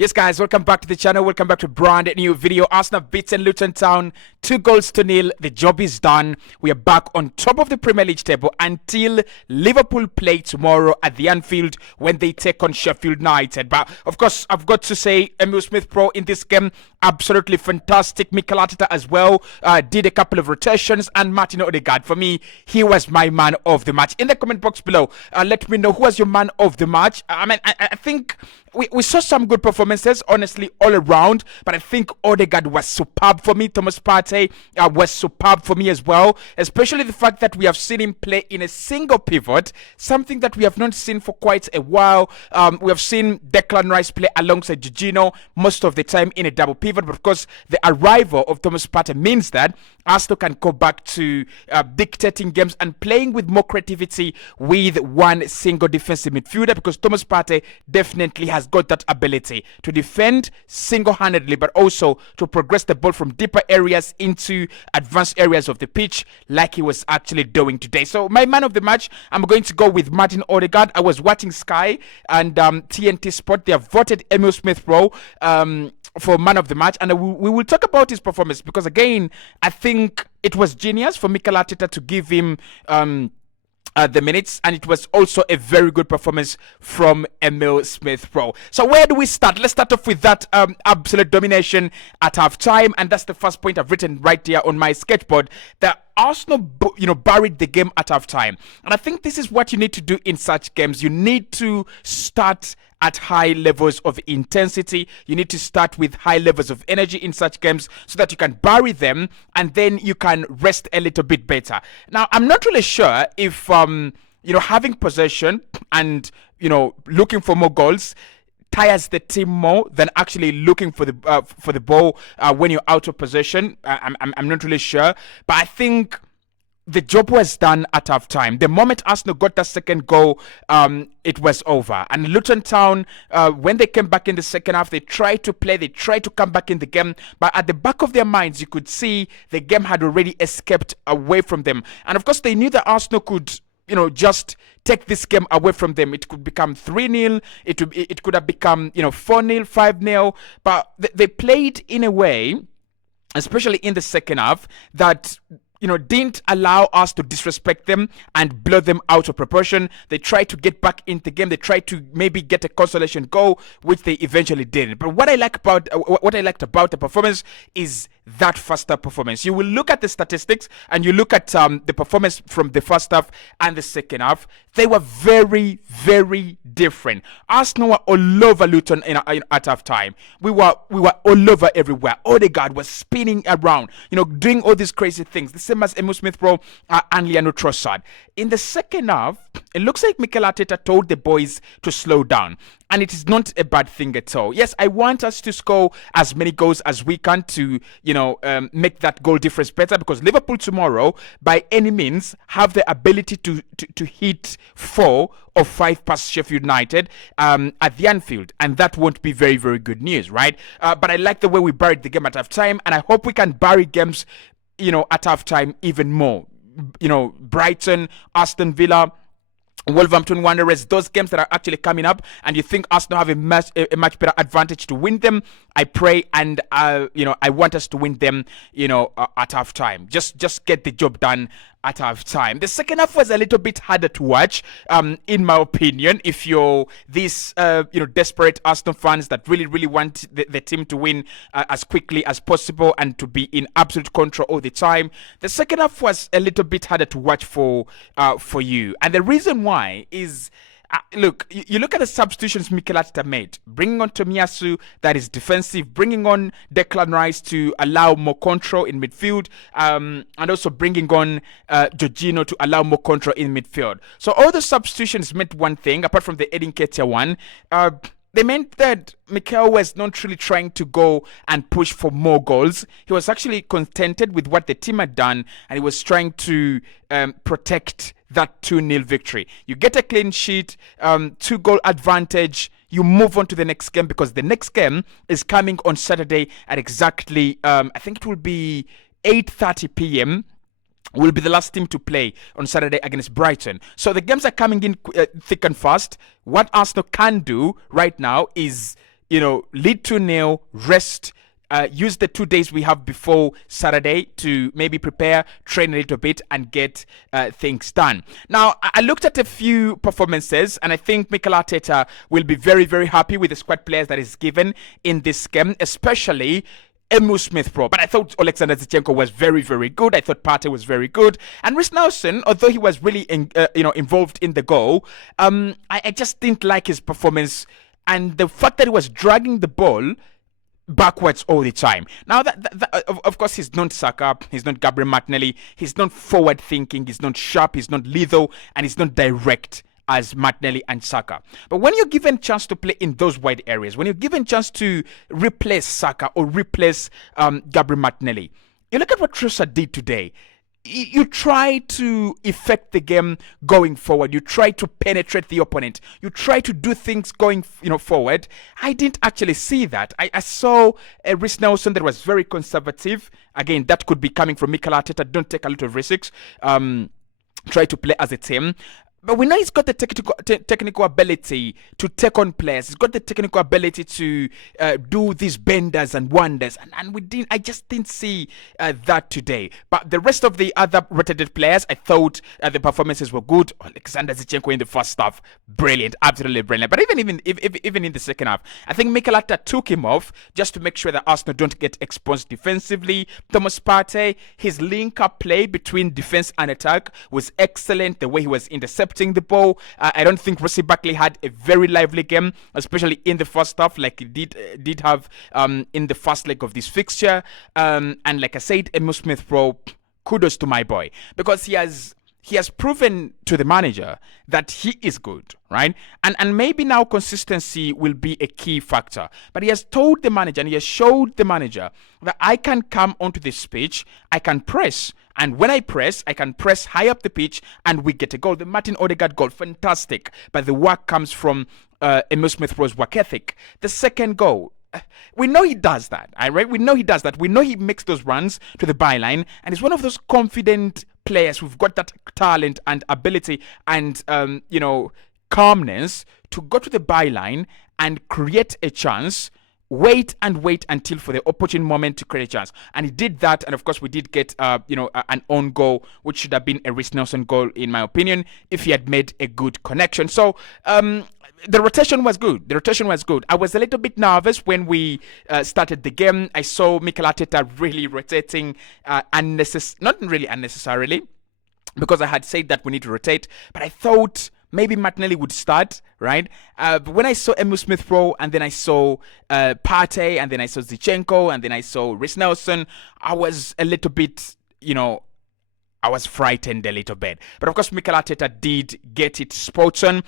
Yes, guys, welcome back to the channel. Welcome back to a brand new video. Arsenal beaten Luton Town 2-0. The job is done. We are back on top of the Premier League table until Liverpool play tomorrow at the Anfield when they take on Sheffield United. But of course, I've got to say, Emile Smith-Rowe in this game, absolutely fantastic. Mikel Arteta as well did a couple of rotations, and Martin Odegaard, for me, he was my man of the match. In the comment box below, let me know who was your man of the match. I think we saw some good performances, honestly, all around, but I think Odegaard was superb for me. Thomas Partey was superb for me as well, especially the fact that we have seen him play in a single pivot, something that we have not seen for quite a while. We have seen Declan Rice play alongside Jorginho most of the time in a double pivot, but of course, the arrival of Thomas Partey means that Arsenal can go back to dictating games and playing with more creativity with one single defensive midfielder, because Thomas Partey definitely has got that ability to defend single-handedly, but also to progress the ball from deeper areas into advanced areas of the pitch like he was actually doing today. So my man of the match, I'm going to go with Martin Odegaard. I was watching Sky and TNT Sport. They have voted Emile Smith-Rowe for man of the match, and we will talk about his performance, because again, I think it was genius for Mikel Arteta to give him the minutes, and it was also a very good performance from Emile Smith-Rowe. So where do we start? Let's start off with that absolute domination at half-time, and that's the first point I've written right here on my sketchboard, that Arsenal, buried the game at half-time. And I think this is what you need to do in such games. You need to start at high levels of intensity. You need to start with high levels of energy in such games so that you can bury them and then you can rest a little bit better. Now, I'm not really sure if, having possession and, looking for more goals tires the team more than actually looking for the ball when you're out of possession. I'm not really sure, but I think the job was done at halftime. The moment Arsenal got that second goal, it was over. And Luton Town, when they came back in the second half, they tried to play, they tried to come back in the game, but at the back of their minds, you could see the game had already escaped away from them. And of course, they knew that Arsenal could, just take this game away from them. It could become 3-0, it could have become, 4-0, 5-0, but they played in a way, especially in the second half, that didn't allow us to disrespect them and blow them out of proportion. They tried to get back into the game. They tried to maybe get a consolation goal, which they eventually didn't. But what I liked about the performance is that first half performance. You will look at the statistics and you look at the performance from the first half and the second half. They were very, very different. Arsenal were all over Luton at half time. We were all over everywhere. Odegaard was spinning around, doing all these crazy things. The same as Emile Smith-Rowe and Leandro Trossard. In the second half, it looks like Mikel Arteta told the boys to slow down. And it is not a bad thing at all. Yes, I want us to score as many goals as we can to, make that goal difference better, because Liverpool tomorrow, by any means, have the ability to hit 4 or 5 past Sheffield United at the Anfield. And that won't be very, very good news, right? But I like the way we buried the game at halftime, and I hope we can bury games, at halftime even more. Brighton, Aston Villa, Wolverhampton Wanderers, those games that are actually coming up, and you think Arsenal have a much better advantage to win them, I pray and I want us to win them, at half time. Just get the job done at half time. The second half was a little bit harder to watch, in my opinion. If you're these desperate Arsenal fans that really want the team to win as quickly as possible and to be in absolute control all the time, the second half was a little bit harder to watch for you. And the reason why is, look, you look at the substitutions Mikel Arteta made, bringing on Tomiyasu, that is defensive, bringing on Declan Rice to allow more control in midfield, and also bringing on Jorginho to allow more control in midfield. So all the substitutions meant one thing, apart from the Edin Ketia one. They meant that Mikel was not really trying to go and push for more goals. He was actually contented with what the team had done, and he was trying to protect that 2-0 victory. You get a clean sheet, 2-goal advantage, you move on to the next game, because the next game is coming on Saturday at exactly, I think it will be 8:30 p.m. will be the last team to play on Saturday against Brighton. So the games are coming in thick and fast. What Arsenal can do right now is lead 2-0, rest, use the 2 days we have before Saturday to maybe prepare, train a little bit, and get things done. Now, I looked at a few performances, and I think Mikel Arteta will be very, very happy with the squad players that is given in this game, especially Emil Smith-Rowe. But I thought Alexander Zinchenko was very, very good. I thought Partey was very good. And Reiss Nelson, although he was really involved in the goal, I just didn't like his performance. And the fact that he was dragging the ball backwards all the time. Now, of course, he's not Saka, he's not Gabriel Martinelli, he's not forward thinking, he's not sharp, he's not lethal, and he's not direct as Martinelli and Saka. But when you're given chance to play in those wide areas, when you're given chance to replace Saka or replace Gabriel Martinelli, you look at what Trossard did today. You try to affect the game going forward. You try to penetrate the opponent. You try to do things going forward. I didn't actually see that. I saw a Reiss Nelson that was very conservative. Again, that could be coming from Mikel Arteta. Don't take a lot of risks. Try to play as a team. But we know he's got the technical ability to take on players. He's got the technical ability to do these benders and wonders. And I just didn't see that today. But the rest of the other rotated players, I thought the performances were good. Alexander Zinchenko in the first half, brilliant, absolutely brilliant. But even in the second half, I think Mikel Arteta took him off just to make sure that Arsenal don't get exposed defensively. Thomas Partey, his link-up play between defense and attack was excellent. The way he was intercepting the ball. I don't think Ross Barkley had a very lively game, especially in the first half, like he did have in the first leg of this fixture. And like I said, Emil Smith-Rowe, kudos to my boy, because he has proven to the manager that he is good, right? And maybe now consistency will be a key factor. But he has told the manager and he has showed the manager that I can come onto this pitch, I can press. And when I press, I can press high up the pitch and we get a goal. The Martin Odegaard goal, fantastic. But the work comes from Emil Smith-Rowe's work ethic. The second goal, we know he does that, right? We know he does that. We know he makes those runs to the byline. And he's one of those confident players who've got that talent and ability and, calmness to go to the byline and create a chance. Wait until for the opportune moment to create a chance. And he did that. And of course, we did get, an own goal, which should have been a Reiss Nelson goal, in my opinion, if he had made a good connection. So, the rotation was good. I was a little bit nervous when we started the game. I saw Mikel Arteta really rotating, not really unnecessarily, because I had said that we need to rotate. But I thought maybe Martinelli would start, right? But when I saw Emil Smith-Rowe, and then I saw Partey, and then I saw Zinchenko, and then I saw Reiss Nelson, I was a little bit, I was frightened a little bit. But of course, Mikel Arteta did get it spot on.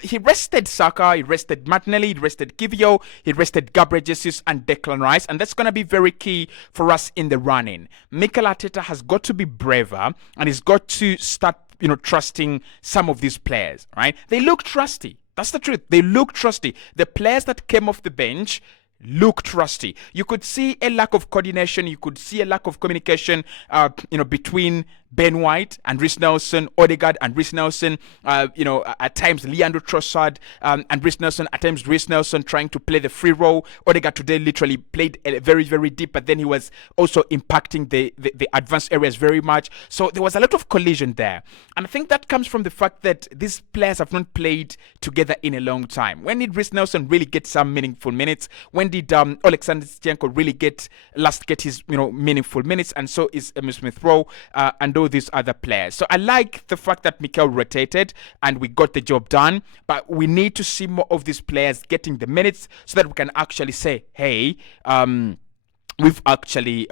He rested Saka, he rested Martinelli, he rested Kivio, he rested Gabriel Jesus and Declan Rice. And that's going to be very key for us in the running. Mikel Arteta has got to be braver, and he's got to start trusting some of these players, right? They look trusty. That's the truth. They look trusty. The players that came off the bench look trusty. You could see a lack of coordination. You could see a lack of communication, between Ben White and Reiss Nelson, Odegaard and Reiss Nelson, at times Leandro Trossard and Reiss Nelson, at times Reiss Nelson trying to play the free role. Odegaard today literally played very, very deep, but then he was also impacting the advanced areas very much. So there was a lot of collision there. And I think that comes from the fact that these players have not played together in a long time. When did Reiss Nelson really get some meaningful minutes? When did Alexander Zinchenko really get his meaningful minutes? And so is Emil Smith-Rowe and all these other players. So I like the fact that Mikel rotated and we got the job done, but we need to see more of these players getting the minutes so that we can actually say, hey, we've actually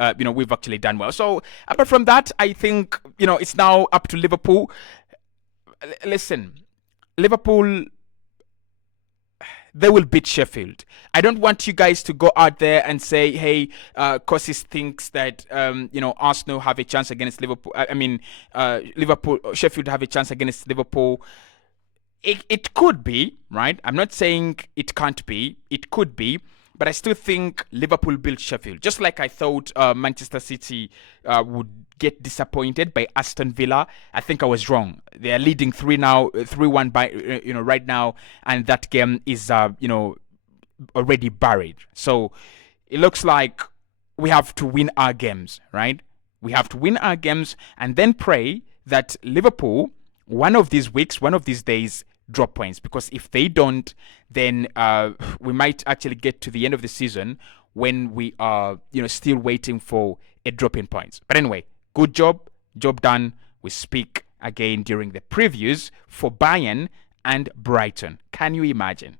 done well. So apart from that, I think it's now up to Liverpool. Listen, Liverpool, they will beat Sheffield. I don't want you guys to go out there and say, hey, Cossy thinks that, Arsenal have a chance against Liverpool. Sheffield have a chance against Liverpool. It could be, right? I'm not saying it can't be. It could be. But I still think Liverpool built Sheffield. Just like I thought Manchester City would get disappointed by Aston Villa. I think I was wrong. They are leading 3-1 by right now, and that game is already buried. So it looks like we have to win our games, right? We have to win our games and then pray that Liverpool, one of these weeks, one of these days, drop points. Because if they don't, then we might actually get to the end of the season when we are, still waiting for a drop in points. But anyway, good job done. We speak again during the previews for Bayern and Brighton. Can you imagine?